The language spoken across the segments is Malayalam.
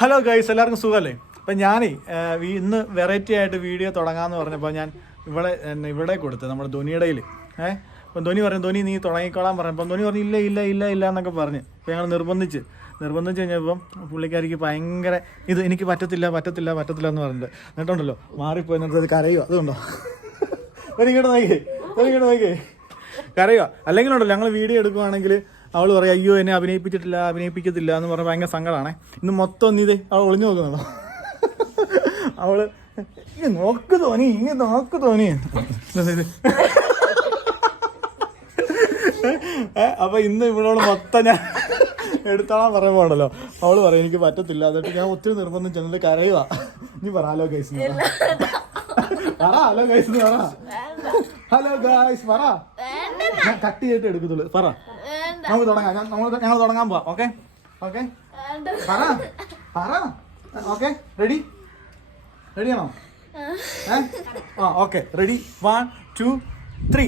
ഹലോ ഗൈസ് എല്ലാവർക്കും സുഖമല്ലേ? അപ്പം ഞാനേ ഇന്ന് വെറൈറ്റി ആയിട്ട് വീഡിയോ തുടങ്ങാമെന്ന് പറഞ്ഞപ്പോൾ ഞാൻ ഇവിടെ ഇവിടെ കൊടുത്ത് നമ്മുടെ ധോനിയുടെയിൽ ഏഹ് അപ്പം ധോനി പറഞ്ഞു ധോനി നീ തുടങ്ങിക്കോളാൻ പറഞ്ഞപ്പോൾ ധോനി പറഞ്ഞു ഇല്ല ഇല്ല ഇല്ല ഇല്ല എന്നൊക്കെ പറഞ്ഞ്. അപ്പോൾ ഞങ്ങൾ നിർബന്ധിച്ച് നിർബന്ധിച്ച് കഴിഞ്ഞപ്പം പുള്ളിക്കാരിക്ക് ഭയങ്കര ഇത് എനിക്ക് പറ്റത്തില്ല പറ്റത്തില്ല പറ്റത്തില്ല എന്ന് പറഞ്ഞിട്ട്. എന്നിട്ടുണ്ടല്ലോ മാറിപ്പോയി എന്നിട്ട് അത് കരയുക അതുകൊണ്ടോ? ഇങ്ങോട്ട് നോക്കിയേ ഇങ്ങോട്ട് നോക്കിയേ. കരയുക അല്ലെങ്കിലുണ്ടല്ലോ ഞങ്ങൾ വീഡിയോ എടുക്കുവാണെങ്കിൽ അവൾ പറയും അയ്യോ എന്നെ അഭിനയിപ്പിച്ചിട്ടില്ല അഭിനയിപ്പിക്കത്തില്ല എന്ന് പറഞ്ഞാൽ ഭയങ്കര സങ്കടമാണേ ഇന്ന് മൊത്തം നീ ഇതേ അവൾ ഒളിഞ്ഞു നോക്കുന്നുണ്ടോ? അവൾ "ഇങ്ങ് നോക്ക് തോന്നി ഇങ്ങനെ നോക്ക് തോന്നി അപ്പൊ ഇന്ന് ഇവളോട് മൊത്തം ഞാൻ എടുത്താളാൻ പറയാൻ ഉണ്ടല്ലോ അവൾ പറയും എനിക്ക് പറ്റത്തില്ല എന്നിട്ട് ഞാൻ ഒത്തിരി നിർബന്ധം ചെന്നിട്ട് കരയുക നീ പറ ഹലോ ഗൈസ് പറ. ഹലോ ഗൈസ് പറ. ഹലോ ഗൈസ് പറ. ഞാൻ കട്ട് ചെയ്തിട്ട് എടുക്കത്തുള്ളൂ. പറ. നമുക്ക് തുടങ്ങാം. ഞാൻ- നമ്മൾ ഞങ്ങൾ തുടങ്ങാൻ പോവാം. ഓക്കെ ഓക്കെ പറ. പറ. ഓക്കെ റെഡി റെഡിയാണോ ആ. Okay ready one two three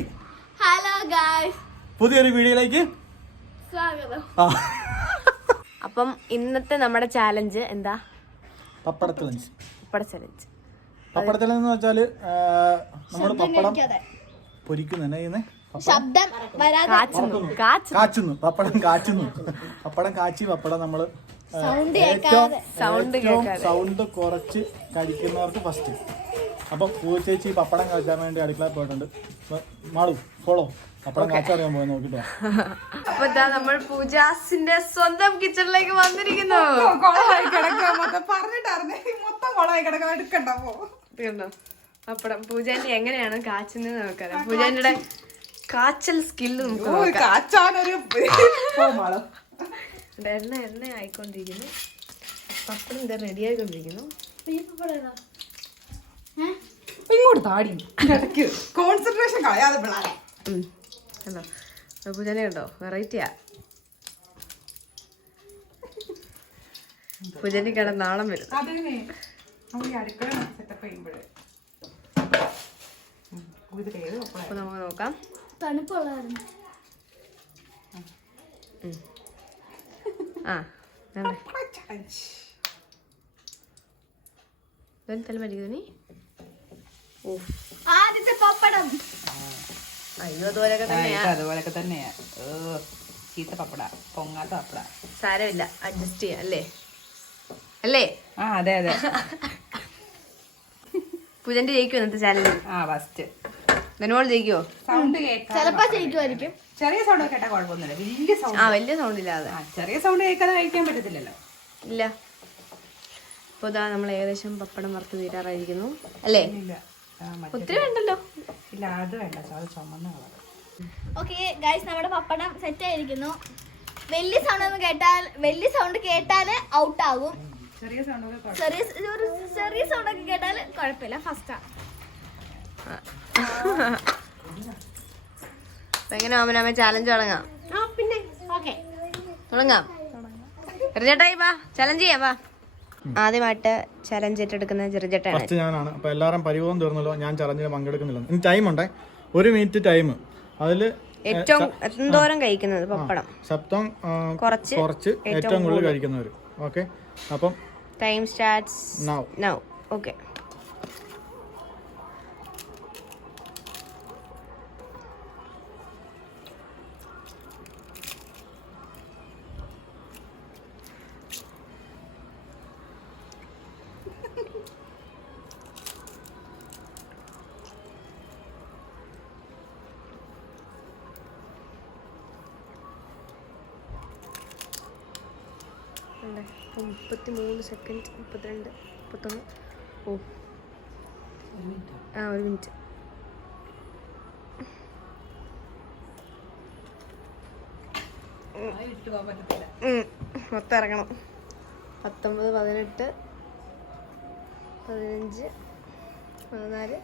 hello guys പുതിയൊരു വീഡിയോയിലേക്ക് സ്വാഗതം. അപ്പം ഇന്നത്തെ നമ്മുടെ ചാലഞ്ച് എന്താ? പപ്പട ചലഞ്ച് പപ്പട ചലഞ്ച് പപ്പട ചലഞ്ച് എന്ന് വെച്ചാൽ നമ്മൾ പപ്പടം പൊരിക്കുന്നു എന്നാ ചെയ്യുന്നേ. ശബ്ദം വരാതെ കാച്ചുന്നു. കാച്ചു പപ്പടം കാച്ചുന്നു. പപ്പടം കാച്ചി പപ്പടം നമ്മൾ സൗണ്ട് Sound സൗണ്ട് കുറച്ച് കഴിക്കുന്നവർക്ക് ഫസ്റ്റ് അപ്പൊ പൂച്ചേച്ചി പപ്പടം കാച്ചാൻ വേണ്ടി അടുക്കള പോയിട്ടുണ്ട്. അപ്പൊ മാളു ഫോളോ പപ്പടം കാച്ചറിയാൻ പോയി നോക്കിട്ടോ. അപ്പൊ ഇതാ നമ്മൾ പൂജാസിന്റെ സ്വന്തം കിച്ചണിലേക്ക് വന്നിരിക്കുന്നു. കൊളമായി കിടക്കുക മൊത്തം പറഞ്ഞിട്ടായിരുന്നേ. മൊത്തം കൊളമായി കിടക്കുക. എടുക്കണ്ട പപ്പടം. പൂജാന്റെ എങ്ങനെയാണ് കാച്ചുന്നത് നോക്കാം. പൂജാന്റെ കാച്ചൽ സ്കില്ല് നമുക്ക് കാച്ചാനൊരു എണ്ണ എണ്ണ ആയിക്കൊണ്ടിരിക്കുന്നു. പപ്പടം ഇത് റെഡി ആയിക്കൊണ്ടിരിക്കുന്നു. ഇങ്ങോട്ട് താടി. കോൺസെൻട്രേഷൻ കളയാതെ പിള്ളേരെ. ഉം. കണ്ടോ? അപ്പൊ കണ്ടോ? വെറൈറ്റിയാ പൂജന കട നാളം വരും. നമുക്ക് നോക്കാം. തണുപ്പുള്ളതായിരുന്നു. ആ തല നീ? ആദ്യത്തെ പപ്പടം. അയ്യോ അതുപോലെയൊക്കെ തന്നെയാ. തന്നെയാ. ഓ ചീത്ത പപ്പട പൊങ്ങാത്ത പപ്പട. സാരമില്ല അഡ്ജസ്റ്റ് ചെയ്യാം അല്ലേ? അല്ലേ? ആ അതെ അതെ. പൂജന്റെ ജയിക്കും ഇന്നത്തെ ചാനൽ ആ ഫസ്റ്റ് സൗണ്ട് കേൾക്കാൻ ചിലപ്പോ ജയിക്കുമായിരിക്കും. ചെറിയ സൗണ്ട് കേട്ടാ കുഴപ്പമൊന്നുമില്ല. വലിയ സൗണ്ട് ആ വലിയ സൗണ്ട് ഇല്ലാതെ. ചെറിയ സൗണ്ട് കേൾക്കാതെ കഴിക്കാൻ പറ്റത്തില്ലല്ലോ. ഇല്ല. അപ്പോൾ ഇതാ നമ്മൾ ഏകദേശം പപ്പടം വറുത്ത് തീരാറായിരിക്കുന്നു. അല്ലേ? ഒത്തിരി വേണ്ടല്ലോ. ഇല്ല അത് വേണ്ട. അത് ചുമന്ന കളർ ഓക്കെ ഗൈസ് നമ്മുടെ പപ്പടം സെറ്റ് ആയിരിക്കുന്നു. വലിയ സൗണ്ട് ഒന്ന് കേട്ടാൽ വലിയ സൗണ്ട് കേട്ടാൽ ഔട്ട് ആകും. ചെറിയ സൗണ്ട് ഒക്കെ ചെറിയ സൗണ്ട് ഒക്കെ കേട്ടാൽ കുഴപ്പമില്ല. ഫസ്റ്റാ എങ്ങനെ ഓമനാമ ചാലഞ്ച് തുടങ്ങാം? ആ പിന്നെ. ഓക്കെ. തുടങ്ങാം. ചെറുചേട്ടായി വാ ചലഞ്ച് ചെയ്യാം വാ. ആദ്യമായിട്ട് ചലഞ്ച് ഏറ്റെടുക്കുന്ന ചെറുചേട്ടാണ് ഫസ്റ്റ് ഞാനാണ്. അപ്പോൾ എല്ലാവരും പരിഭവം തീർന്നല്ലോ. ഞാൻ ചലഞ്ചിൽ പങ്കെടുക്കുന്നില്ല. ഇനി ടൈം ഉണ്ടേ? ഒരു മിനിറ്റ് ടൈം അതിൽ ഏറ്റവും എന്തോരം കഴിക്കുന്നത്? പപ്പടം. ശബ്ദം കുറച്ച് കുറച്ച് ഏറ്റവും കൂടുതൽ കഴിക്കുന്നവർ ഓക്കെ? അപ്പം time starts now now okay മുപ്പത്തി മൂന്ന് സെക്കൻഡ് മുപ്പത്തിരണ്ട് മുപ്പത്തൊന്ന്. ഓ. ആ ഒരു മിനിറ്റ്. മൊത്തം ഇറങ്ങണം. പത്തൊമ്പത് പതിനെട്ട് പതിനഞ്ച് പതിനാല്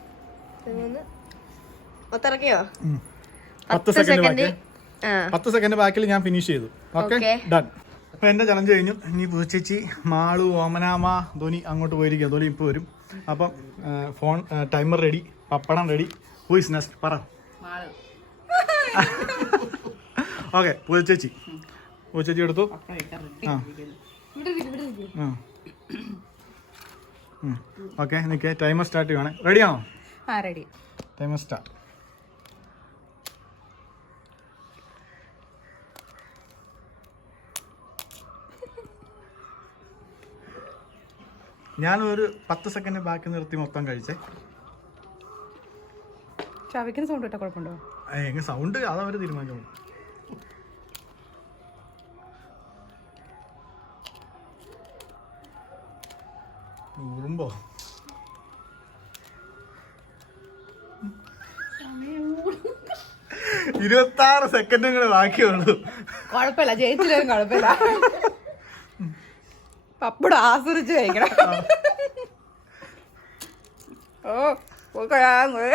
പതിമൂന്ന്. മൊത്തം ഇറക്കിയോ? പത്ത് സെക്കൻഡ് പത്ത് സെക്കൻഡ് ബാക്കിൽ ഞാൻ ഫിനിഷ് ചെയ്തു. ഓക്കെ ഡൺ അപ്പൊ എന്റെ ചലഞ്ച് കഴിഞ്ഞു. ഇനി പൂച്ചേച്ചി മാളു ഓമനാമ ധോനി അങ്ങോട്ട് പോയിരിക്കുക ധോനി ഇപ്പൊ വരും. അപ്പം ഫോൺ ടൈമർ റെഡി പപ്പടം റെഡി ഹൂയിസ് നെക്സ്റ്റ് പറ. ഓക്കെ പൂച്ചേച്ചി പൂച്ചേച്ചി എടുത്തു. ആ. ഓക്കെ നിൽക്കേ ടൈമർ സ്റ്റാർട്ട് ചെയ്യുവാണേ റെഡിയാണോ ആ റെഡി ടൈമർ സ്റ്റാർട്ട് ഞാൻ ഒരു പത്ത് സെക്കൻഡ് ബാക്കി നിർത്തി മൊത്തം കഴിച്ചേ. ചവയ്ക്കുന്ന സൗണ്ട് ഇട്ടാ കുഴപ്പമുണ്ടോ? എങ്ങനെ സൗണ്ട് അതവർ തീരുമാനിക്കണം ഊറുമ്പോ ഇരുപത്തി ആറ് സെക്കൻഡും കൂടെ ബാക്കിയുള്ളൂ കുഴപ്പമില്ല ജയിച്ചില്ലും കുഴപ്പമില്ല. പപ്പടം ആസ്വദിച്ച് കഴിക്കണം. ഓ പോക്കോയാ, അങ്ങ്.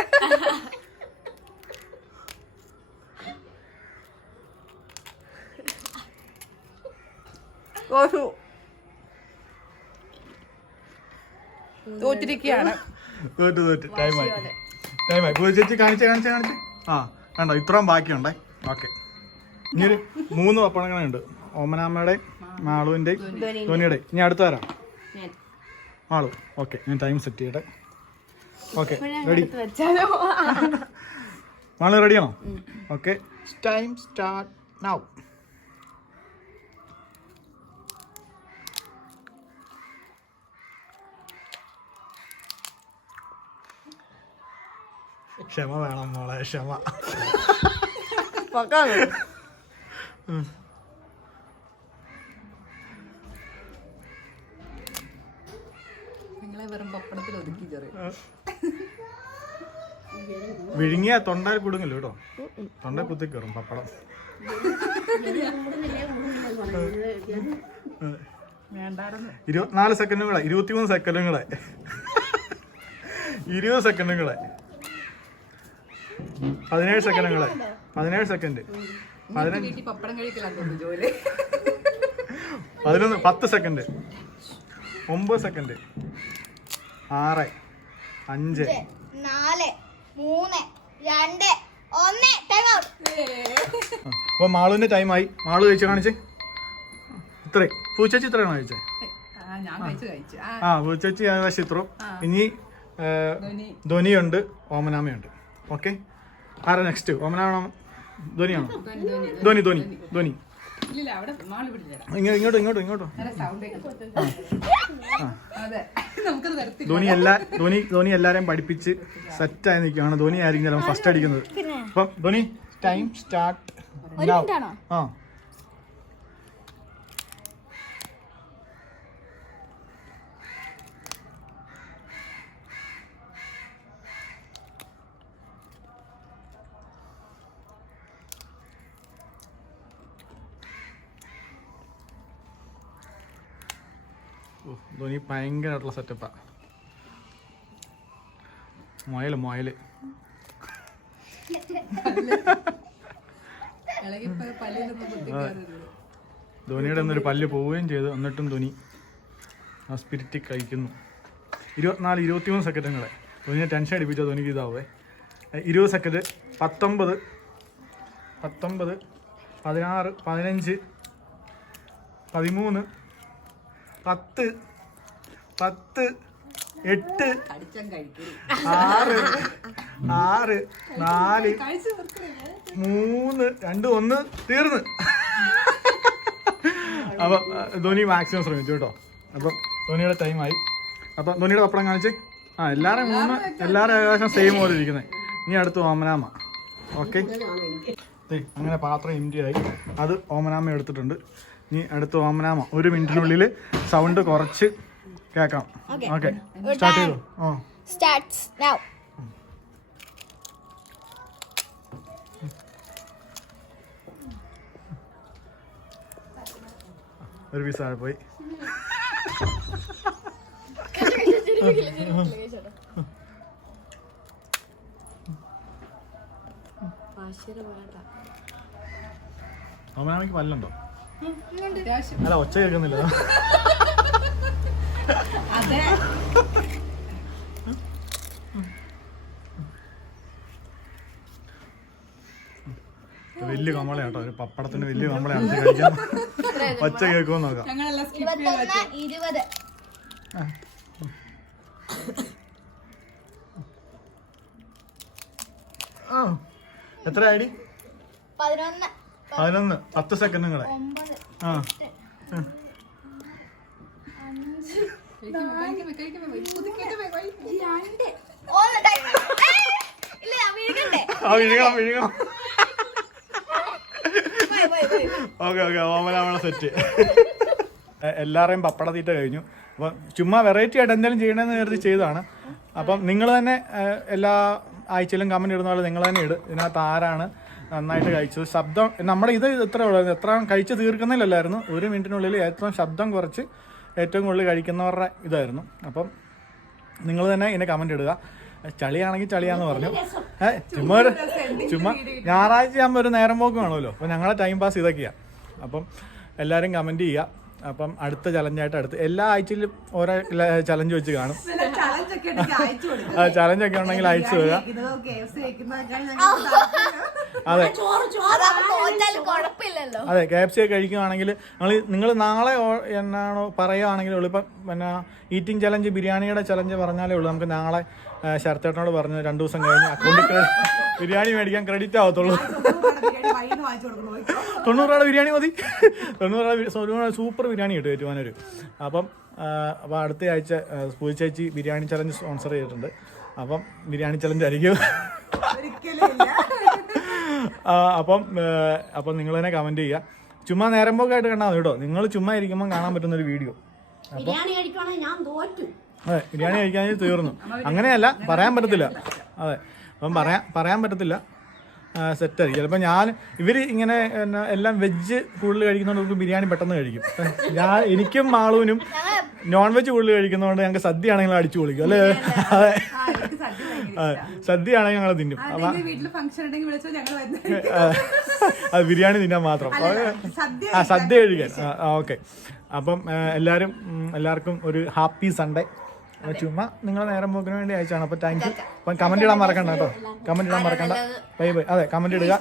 ഒരു തോറ്റിരിക്കുകയാണ് തോറ്റ് തോറ്റ്. ടൈമായി ടൈമായി പൂജ ചേച്ചി കാണിച്ചേ കാണിച്ചേ കാണിച്ചേ? ആ കണ്ടോ ഇത്രയും ബാക്കിയുണ്ടേ. ഓക്കെ ഇനി ഒരു മൂന്ന് പപ്പടങ്ങളുണ്ട് ഓമനാമ്മയുടെ മാളുവിന്റെ ധോനിയുടെ ഇനി അടുത്ത് തരാം മാളു. ഓക്കെ ഞാൻ ടൈം സെറ്റ് ചെയ്യട്ടെ. ഓക്കെ റെഡി മാളു റെഡിയാണോ ഓക്കെ ടൈം സ്റ്റാർട്ട് നൗ ക്ഷമ വേണം മോളെ ക്ഷമ. നിങ്ങളെ വെറും പപ്പടത്തിൽ ഒതുക്കി ചെറിയ വിഴുങ്ങിയ തൊണ്ട കുടുങ്ങല്ലോ കേട്ടോ. തൊണ്ട കുത്തി കയറും പപ്പടം. ഇരുപത്തിനാല് സെക്കൻഡുകളെ ഇരുപത്തിമൂന്ന് സെക്കൻഡുകളെ. ഇരുപത് സെക്കൻഡുകളെ. പതിനേഴ് സെക്കൻഡുകളെ. പതിനേഴ് സെക്കൻഡ്. പതിനൊന്ന് പത്ത് സെക്കൻഡ്. ഒമ്പത് സെക്കൻഡ്. ആറ് അഞ്ച്. നാല് മൂന്ന് രണ്ട് ഒന്ന് ടൈം ഔട്ട് ടൈം ആയി. ടൈമായി മാളു കഴിച്ചു കാണിച്ച്? ഇത്രേ. പൂച്ചേച്ചി ഇത്രയാണോ കഴിച്ചേ? ആ പൂച്ചേച്ചി ഇത്രയും ഇനി ധ്വനിയുണ്ട് ഓമനാമയുണ്ട്. ഓക്കെ? ആരാ നെക്സ്റ്റ് ഓമനാമ ധ്വനിയാണോ ധോനി ധോനി ധ്വനി ധ്വനി ധ്വനി ഇങ്ങോട്ടോ ഇങ്ങോട്ടോ ഇങ്ങോട്ടോ. ധോനി എല്ലാ ധോനി ധോനി എല്ലാരെയും പഠിപ്പിച്ച് സെറ്റായി നിൽക്കുകയാണ്. ധോനി ആയിരിക്കും ചിലപ്പോൾ ഫസ്റ്റ് അടിക്കുന്നത്. അപ്പം ധോനി ടൈം സ്റ്റാർട്ട്? ആ ഓ, ധോനി ഭയങ്കരമായിട്ടുള്ള സെറ്റപ്പാ മുയൽ മുയൽ ധോനിയുടെ ഒന്നൊരു പല്ല് പോവുകയും ചെയ്തു. എന്നിട്ടും ധോനി ആ സ്പിരിറ്റ് കഴിക്കുന്നു. ഇരുപത്തിനാല് ഇരുപത്തിമൂന്ന് സെക്കൻഡ് നിങ്ങളെ ധോനിയെ ടെൻഷൻ അടിപ്പിച്ചാൽ ധോനിക്ക് ഇതാവേ. ഇരുപത് സെക്കൻഡ് പത്തൊമ്പത് പത്തൊമ്പത് പതിനാറ് പതിനഞ്ച് പതിമൂന്ന് പത്ത് പത്ത് എട്ട് ആറ് ആറ് നാല് മൂന്ന് രണ്ട് ഒന്ന് തീർന്ന്. അപ്പൊ ധോനി മാക്സിമം ശ്രമിച്ചു കേട്ടോ. അപ്പൊ ധോനിയുടെ ടൈമായി അപ്പൊ ധോനിയുടെ പപ്പടം കാണിച്ച്. ആ എല്ലാവരും മൂന്ന് എല്ലാവരും ഏകദേശം സെയിം പോലെ ഇരിക്കുന്നത് ഇനി അടുത്ത് ഓമനാമ ഓക്കെ അങ്ങനെ പാത്രം എം ആയി. അത് ഓമനാമ എടുത്തിട്ടുണ്ട്. ഇനി അടുത്ത് ഓമനാമ ഒരു മിനിറ്റിനുള്ളിൽ സൗണ്ട് കുറച്ച് കേൾക്കാം. ഓക്കെ. സ്റ്റാർട്ട് ചെയ്തു? ഓ സ്റ്റാർട്ട്സ് നൗ. ഒരു പീസ് ആണ് പോയി. ഓമനാമയ്ക്ക് പല്ലുണ്ടോ? അല്ല ഒച്ച കേൾക്കുന്നില്ല. അതെ. വലിയ കമള കേട്ടോ. ഒരു പപ്പടത്തിന് വലിയ കമളയാണ് കഴിക്കാം പച്ച കേൾക്കുമോ നോക്കാം. ഇരുപത്. എത്ര ആയിടി പതിനൊന്ന്. പതിനൊന്ന്. പത്ത് സെക്കൻഡും കൂടെ ആ രണ്ട് ഒന്ന് time. ഏയ്! ഇല്ല വിഴുകണ്ടേ ആ വിഴുകണം വിഴുകണം പോയി, പോയി, പോയി. നമ്മളെ സെറ്റ്. എല്ലാവരെയും പപ്പട തീറ്റ കഴിഞ്ഞു. അപ്പം ചുമ്മാ വെറൈറ്റി ആയിട്ട് എന്തെങ്കിലും ചെയ്യണമെന്ന് കരുതി ചെയ്തതാണ്. അപ്പം നിങ്ങൾ തന്നെ എല്ലാ ആഴ്ചയിലും കമന്റ് ഇടുന്ന പോലെ നിങ്ങൾ തന്നെ ഇട്. ഇതിനകത്ത് ആരാണ് നന്നായിട്ട് കഴിച്ചത്? ശബ്ദം നമ്മുടെ ഇത് എത്ര ഉള്ളായിരുന്നു എത്ര കഴിച്ച് തീർക്കുന്നില്ലല്ലായിരുന്നു. ഒരു മിനിറ്റിനുള്ളിൽ ഏറ്റവും ശബ്ദം കുറച്ച് ഏറ്റവും കൂടുതൽ കഴിക്കുന്നവരുടെ ഇതായിരുന്നു. അപ്പം നിങ്ങൾ തന്നെ ഇതിനെ കമന്റ് ഇടുക. ചളിയാണെങ്കിൽ ചളിയാന്ന് പറഞ്ഞു. ഏഹ് ചുമ്മാ ഒരു ചുമ്മാ ഞായറാഴ്ച ആകുമ്പോൾ ഒരു നേരം പോക്ക് കാണുമല്ലോ. അപ്പോൾ ഞങ്ങളെ ടൈം പാസ് ഇതൊക്കെയാണ് അപ്പം എല്ലാവരും കമന്റ് ചെയ്യുക. അപ്പം അടുത്ത ചലഞ്ചായിട്ട് അടുത്ത് എല്ലാ ആഴ്ചയിലും ഓരോ ചലഞ്ച് വെച്ച് കാണും. ചലഞ്ച് ഒക്കെ ഉണ്ടെങ്കിൽ അയച്ചു ആ ഉണ്ടെങ്കിൽ ഞങ്ങൾ അതെ. അതെ കെ എഫ് സി ഒക്കെ കഴിക്കുകയാണെങ്കിൽ നിങ്ങൾ നിങ്ങൾ നാളെ എന്നാണോ പറയുകയാണെങ്കിലേ ഉള്ളൂ. ഇപ്പം പിന്നെ ഈറ്റിംഗ് ചലഞ്ച് ബിരിയാണിയുടെ ചലഞ്ച് പറഞ്ഞാലേ ഉള്ളൂ. നമുക്ക് നാളെ ശരത്തേട്ടനോട് പറഞ്ഞു രണ്ട് ദിവസം കഴിഞ്ഞ് അക്കൗണ്ടിൽ ബിരിയാണി മേടിക്കാൻ ക്രെഡിറ്റ് ആവത്തുള്ളൂ. തൊണ്ണൂറ് രൂപയുടെ ബിരിയാണി മതി. തൊണ്ണൂറ് രൂപ സൂപ്പർ ബിരിയാണി കിട്ടും ഏറ്റുമാനൊരു. അപ്പം അപ്പം അടുത്ത ആഴ്ച പൂജ ചേച്ചി ബിരിയാണി ചലഞ്ച് സ്പോൺസർ ചെയ്തിട്ടുണ്ട്. അപ്പം ബിരിയാണി ചലഞ്ച് ആയിരിക്കും. അപ്പം അപ്പം നിങ്ങൾ തന്നെ കമന്റ് ചെയ്യുക. ചുമ്മാ നേരം പോക്കായിട്ട് കണ്ടാൽ മതി കേട്ടോ. നിങ്ങൾ ചുമ്മാ ഇരിക്കുമ്പോൾ കാണാൻ പറ്റുന്ന ഒരു വീഡിയോ കഴിക്കുവാണെങ്കിൽ ഞാൻ തോറ്റു. അതെ ബിരിയാണി കഴിക്കാൻ തീർന്നു. അങ്ങനെയല്ല പറയാൻ പറ്റത്തില്ല. അതെ അപ്പം പറയാൻ പറയാൻ പറ്റത്തില്ല. സെറ്റായിരിക്കും ചിലപ്പോൾ ഞാൻ ഇവർ ഇങ്ങനെ എന്നാ എല്ലാം വെജ് കൂടുതൽ കഴിക്കുന്നതുകൊണ്ട് നമുക്ക് ബിരിയാണി പെട്ടെന്ന് കഴിക്കും. ഞാൻ എനിക്കും മാളൂനും നോൺ വെജ് കൂടുതൽ കഴിക്കുന്നതുകൊണ്ട് ഞങ്ങൾക്ക് സദ്യ ആണെങ്കിൽ അടിച്ചു പൊളിക്കും അല്ലേ? അതെ. സദ്യ അതെ സദ്യ ആണെങ്കിൽ ഞങ്ങൾ തിന്നും അത് ബിരിയാണി തിന്നാൻ മാത്രം. ആ സദ്യ കഴിക്കാൻ. ഓക്കെ. അപ്പം എല്ലാവരും എല്ലാവർക്കും ഒരു ഹാപ്പി സൺഡേ. ചുമ്മാ നിങ്ങൾ നേരം പോക്കിന് വേണ്ടി അയച്ചാണ്. അപ്പൊ താങ്ക് യു അപ്പം കമന്റ് ഇടാൻ മറക്കണ്ട കേട്ടോ. കമന്റ് ഇടാൻ മറക്കണ്ട. ബൈ ബൈ അതെ. കമന്റ് ഇടുക.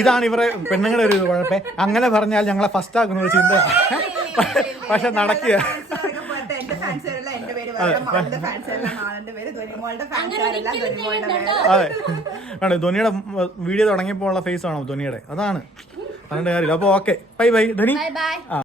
ഇതാണ് ഇവരെ പെണ്ണുങ്ങളുടെ ഒരു കുഴപ്പേ. അങ്ങനെ പറഞ്ഞാൽ ഞങ്ങളെ ഫസ്റ്റ് ആക്കുന്ന ഒരു ചിന്ത പക്ഷെ നടക്കുക അതെ. ആണ് ധോനിയുടെ വീഡിയോ തുടങ്ങിയപ്പോൾ ഉള്ള ഫേസ് ആണോ ധോനിയുടെ അതാണ്. പറഞ്ഞിട്ട് കാര്യമില്ല. അപ്പോൾ okay bye bye Dhoni bye ആ.